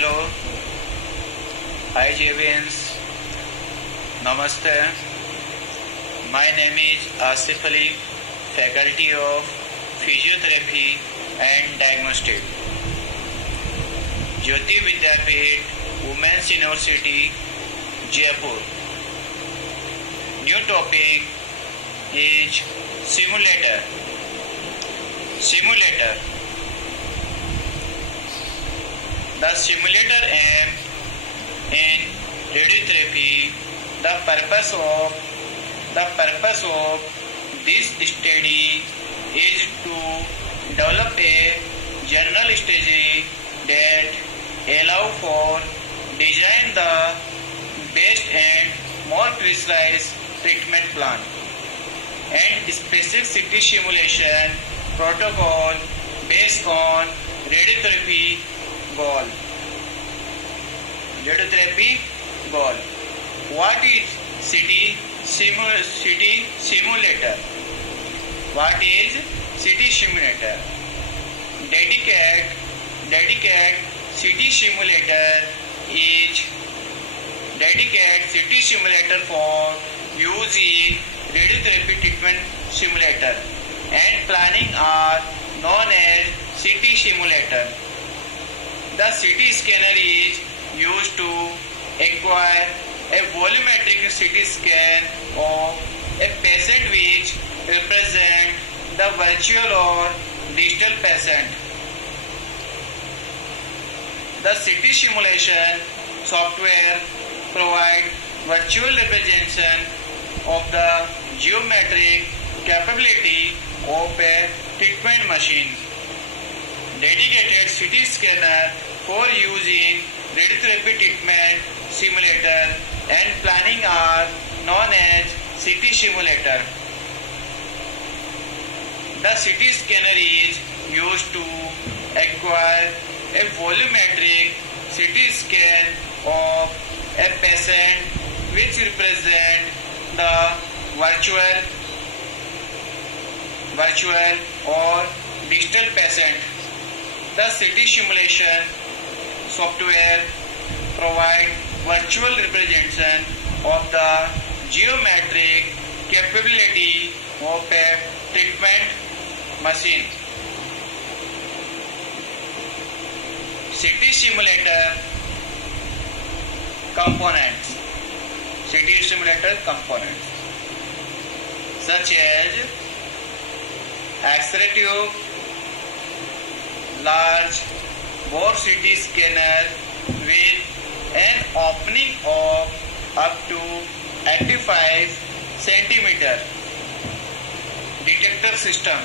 Hello, hi Javians, Namaste. My name is Asif Ali, Faculty of Physiotherapy and Diagnostic, Jyoti Vidyapeeth, Women's University, Jaipur. New topic is simulator. Simulator. The simulator aim in radiotherapy. The purpose of this study is to develop a general strategy that allow for design the best and more precise treatment plan and specific CT simulation protocol based on radiotherapy goal. Radiotherapy goal. What is CT simulator? What is CT simulator? Dedicate CT simulator is dedicated CT simulator for use in radiotherapy treatment simulator and planning are known as CT simulator. The CT scanner is used to acquire a volumetric CT scan of a patient which represent the virtual or digital patient. The CT simulation software provide virtual representation of the geometric capability of a treatment machine. Dedicated CT scanner for use in radiotherapy treatment simulator and planning are known as CT simulator. The CT scanner is used to acquire a volumetric CT scan of a patient which represent the virtual or digital patient. The CT simulation software provide virtual representation of the geometric capability of a treatment machine. CT simulator components. CT simulator components such as X-ray tube, large bore CT scanner with an opening of up to 85 centimeter, detector system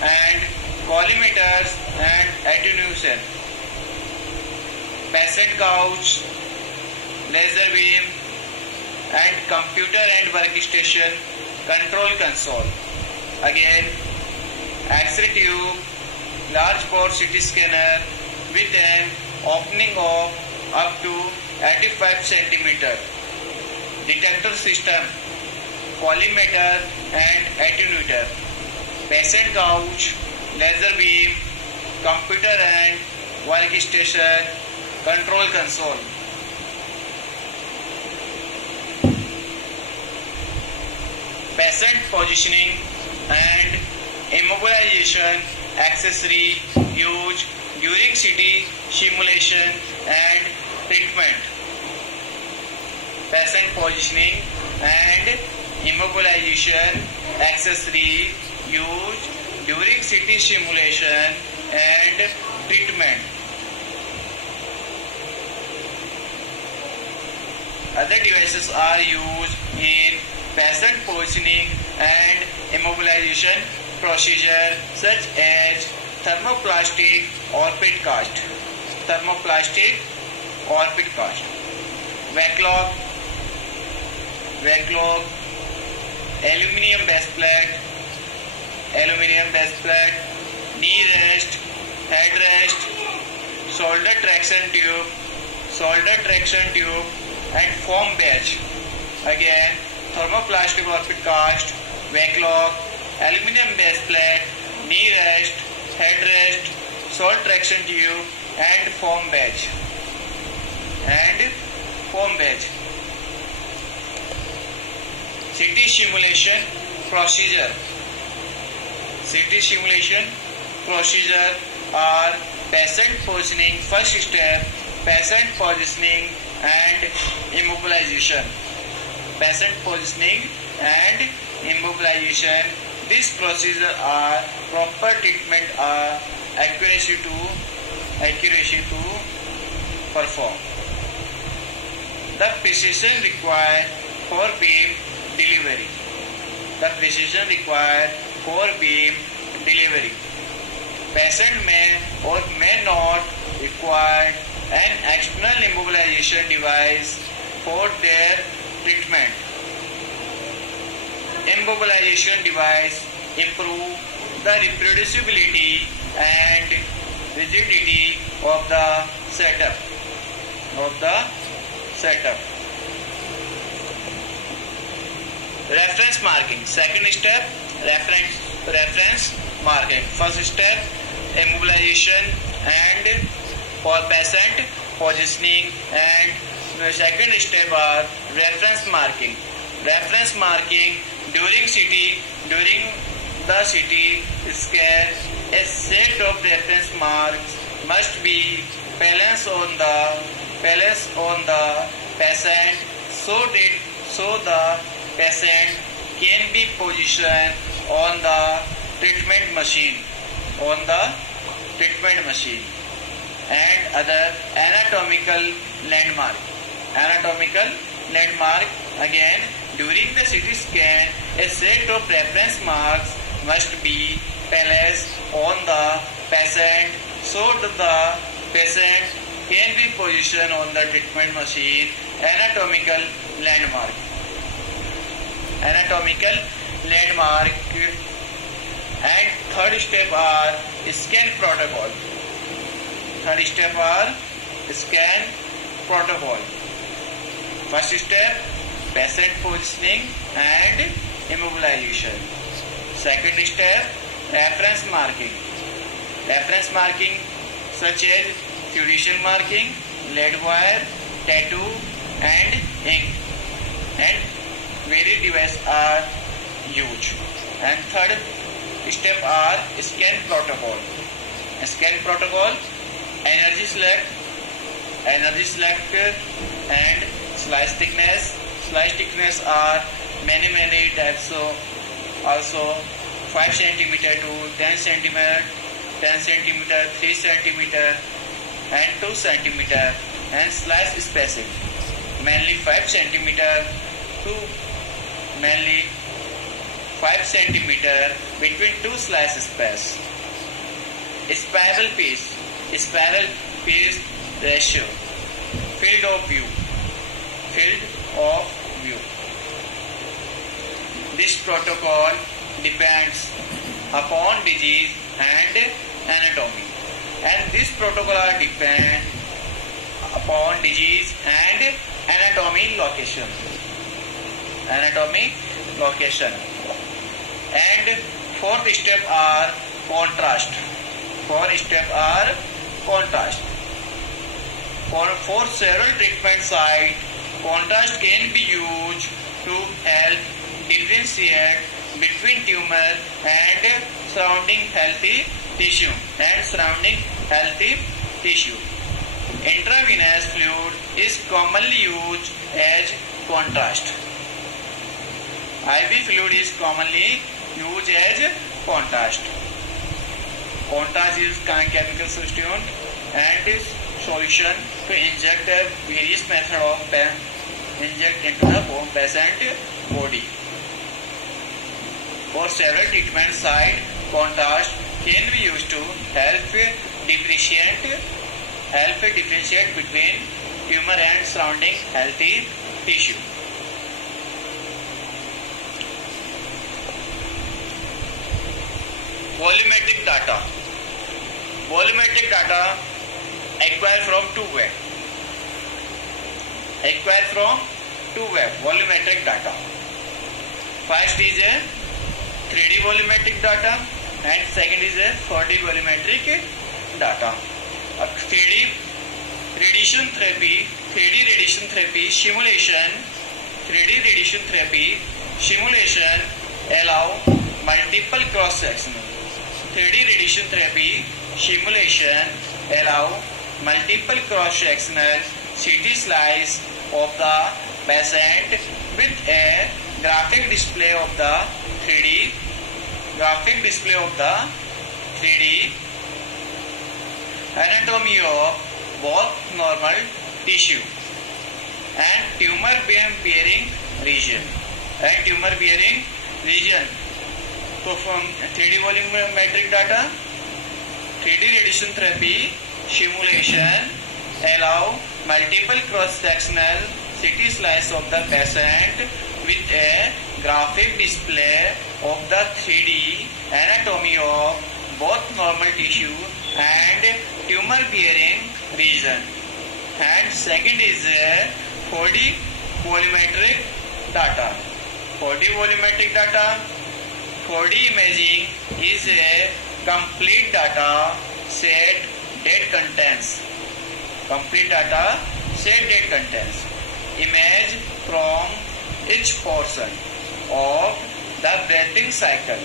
and collimators and attenuation, patient couch, laser beam and computer and workstation control console. Again, X-ray tube, large bore CT scanner with an opening of up to 85 centimeter, detector system, collimator and attenuator, patient couch, laser beam, computer and workstation control console. Patient positioning and immobilization accessory used during CT simulation and treatment. Patient positioning and immobilization accessory used during CT simulation and treatment. Other devices are used in patient positioning and immobilization procedure such as thermoplastic orbit cast, backlog, aluminium base plate, knee rest, head rest, shoulder traction tube and foam badge. Again, thermoplastic orbit cast, backlog, aluminium base plate, knee rest, headrest, salt traction tube, and foam badge. CT simulation procedure. CT simulation procedure are patient positioning. First step, patient positioning and immobilization. Patient positioning and immobilization. This procedure are proper treatment are accuracy to perform. The precision required for beam delivery. Patient may or may not require an external immobilization device for their treatment. Immobilization device improve the reproducibility and rigidity of the setup. Reference marking. Second step, reference marking. First step, immobilization and for patient positioning, and the second step are reference marking. Reference marking during the CT scan, a set of reference marks must be placed on the patient so the patient can be positioned on the treatment machine and other anatomical landmark. Again, during the CT scan, a set of reference marks must be placed on the patient so that the patient can be positioned on the treatment machine. Anatomical landmark. And third step are scan protocol. First step, patient positioning and immobilization. Second step, reference marking such as fusion marking, lead wire, tattoo and ink, and various devices are used. And third step are scan protocol. Energy select and slice thickness. Slice thickness are many types. So also 5 cm to 10 cm, 10 cm, 3 cm and 2 cm, and slice spacing mainly 5 cm to 5 cm between two slice space. Spiral piece ratio. Field of view. This protocol depends upon disease and anatomy, and this protocol depend upon disease and anatomy location. And fourth step are contrast. For several treatment sites, contrast can be used to help differentiate between tumor and surrounding healthy tissue. Intravenous fluid is commonly used as contrast. IV fluid is commonly used as contrast. Contrast is chemical substituent and is solution to inject various method of inject into the patient body. For several treatment site, contrast can be used to help differentiate between tumor and surrounding healthy tissue. Volumetric data acquired from two web. Volumetric data. First is a 3D volumetric data and second is a 4D volumetric data. 3D radiation therapy, 3D radiation therapy simulation, 3D radiation therapy simulation allow multiple cross-sectional. 3D radiation therapy simulation allow multiple cross-sectional CT slice of the patient with a graphic display of the 3D anatomy of both normal tissue and tumor bearing region. So from 3D volumetric data, 3D radiation therapy simulation allow multiple cross-sectional CT slice of the patient with a graphic display of the 3D anatomy of both normal tissue and tumor bearing region. And second is 4D volumetric data. 4D imaging is a complete data set that contains image from each portion of the breathing cycle.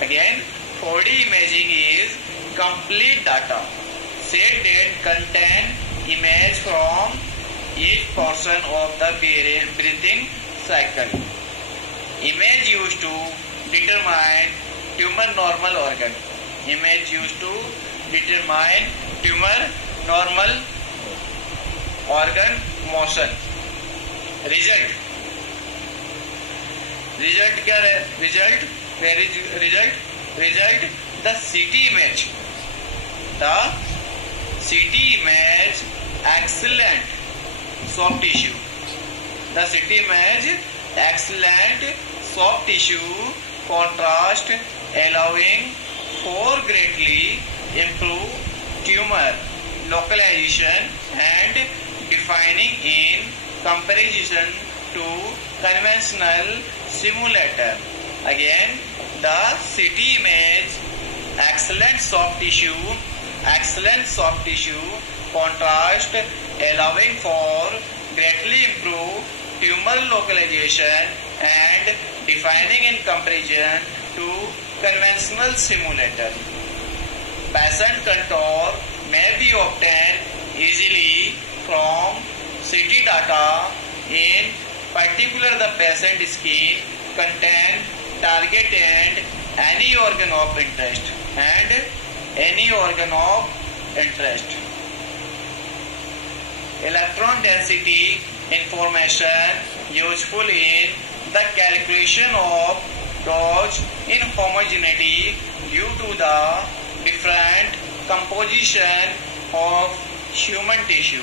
Again, 4D imaging is complete data set that contain image from each portion of the breathing cycle. Image used to determine tumor normal organ. Motion. Result. The CT image excellent soft tissue. Contrast allowing for greatly improve tumor localization and defining in comparison to conventional simulator. Again, the CT image excellent soft tissue contrast allowing for greatly improve tumor localization and defining in comparison to conventional simulator. Patient contour may be obtained easily from CT data. In particular, the patient skin contain target and any organ of interest. Electron density information useful in the calculation of dose inhomogeneity due to the different composition of human tissue.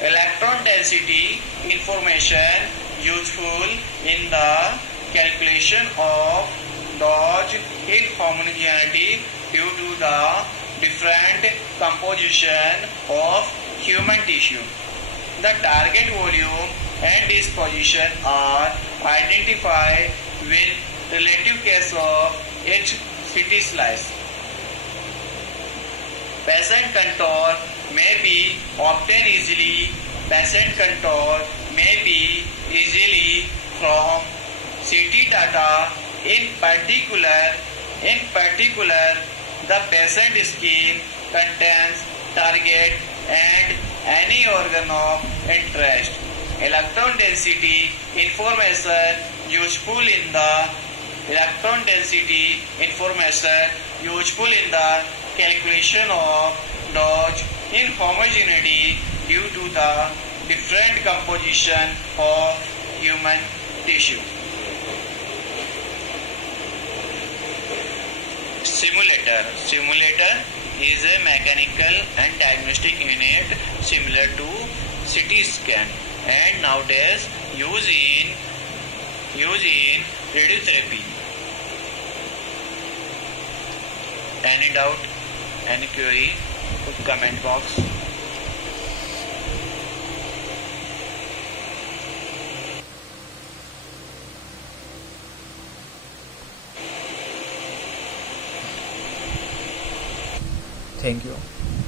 Electron density information useful in the calculation of dose inhomogeneity due to the different composition of human tissue. The target volume and disposition are identified with relative case of each CT slice. Patient contour may be obtained easily. From CT data. In particular, the patient skin contains target and any organ of interest. Electron density information useful in the calculation of dose inhomogeneity due to the different composition of human tissue. Simulator is a mechanical and diagnostic unit similar to CT scan and nowadays used in radiotherapy. Any doubt, any query, put comment box. Thank you.